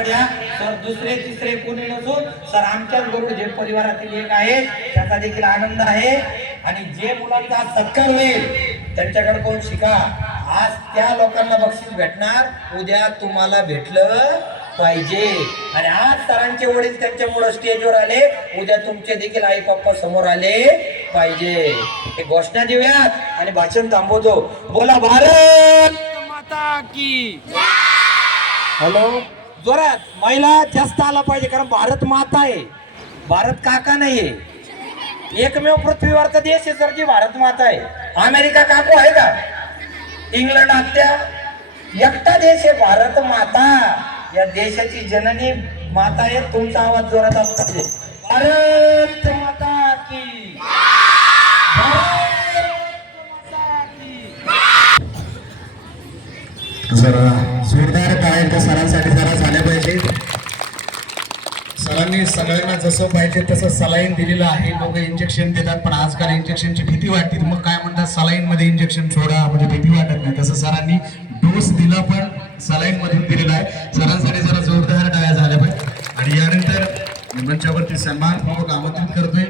Sir दुसरे तिसरे कोणी नसून सर आमच्याच बरोबर जे परिवारातील एक आहे त्याचा देखील आनंद आहे आणि जे मुलांचा सत्कार होईल त्यांच्याकडे कोण शिका। आज त्या लोकांना बक्षीस भेटणार, उद्या तुम्हाला भेटलं पाहिजे। आणि आज सरांचे वडील त्यांच्यामुळे स्टेजवर आले, उद्या तुमचे देखील आई पप्पा समोर आले पाहिजे। हे घोषणा देऊयात आणि भाषण थांबवतो। बोला भारत माता की हॅलो जोरात, महिला जास्त आला पाहिजे कारण भारत माता आहे, भारत काका नाहीये। एकमेव पृथ्वीवरचा देश आहे सर जी भारत माता आहे। अमेरिका काकू आहे का? इंग्लंड आत्या? एकटा देश आहे भारत माता। या देशाची जननी माता आहे। तुमचा आवाज जोरात असला पाहिजे। भारत माता की जरा जोरदार टाळ्या त्या सरांसाठी जरा झाल्या पाहिजे। सरांनी सगळ्यांना जसं पाहिजे तसं सलाईन दिलेलं आहे। लोक इंजेक्शन देतात पण आजकाल इंजेक्शनची भीती वाटते, मग काय म्हणतात सलाईन मध्ये इंजेक्शन सोडा म्हणजे भीती वाटत नाही। तसं सरांनी डोस दिला पण सलाईन मधून दिलेला आहे। सरांसाठी जरा जोरदार टाळ्या झाल्या पाहिजे। आणि यानंतर मंचावरती सन्मानपूर्वक आमंत्रित करतोय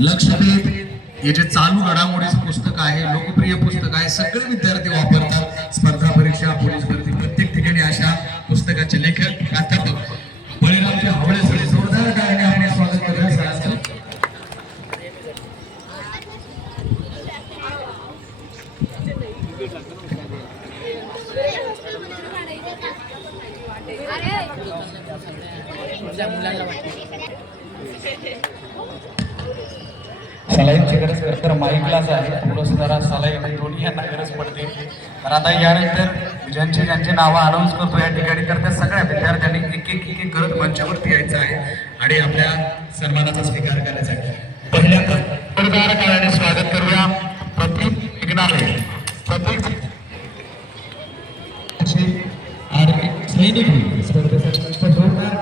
लक्षद्वीप हे जे चालू घडामोडीचं पुस्तक आहे, लोकप्रिय पुस्तक आहे, सगळे विद्यार्थी वापरतात। स्पर्धा परीक्षा, पोलीस भरती प्रत्येक ठिकाणी अशा पुस्तकाचे लेखक प्राध्यापक बळीरामजी हवळे सर जोरदार टाळ्याने आपण स्वागत करूया सरांचं। सलाईनची गरज तर माईकलाच आहे, थोडंसं जरा सलाईन दोन्ही यांना गरज पडते। तर आता यानंतर ज्यांचे नावं अनाऊन्स करतो या ठिकाणी, तर त्या सगळ्या विद्यार्थ्यांनी एक एक करत मंचावरती यायचं आहे आणि आपल्या सन्मानाचा स्वीकार करायचा आहे। पहिल्यांदा जोरदार टाळ्याने स्वागत करूया प्रतीक निघणारे। प्रतीक सैनिक स्पर्धेसाठी जोरदार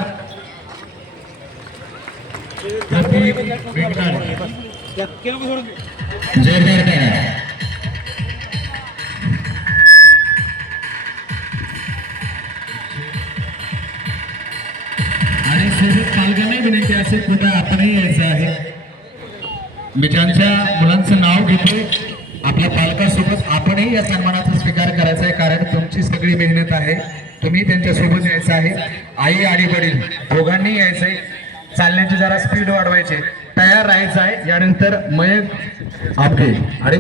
जोरदार टाळ्या। आणि सोबत पालकांनाही विनंती असेल कुठं आपणही यायचं आहे। मी ज्यांच्या मुलांचं नाव घेतोय आपल्या पालकांसोबत आपणही या सन्मानाचा स्वीकार करायचा आहे, कारण तुमची सगळी मेहनत आहे। तुम्ही त्यांच्यासोबत यायचं आहे। आई आणि वडील दोघांनी यायचं आहे। चालण्याची जरा स्पीड वाढवायची, तयार राहायचं आहे। यानंतर मयंक आपटे आणि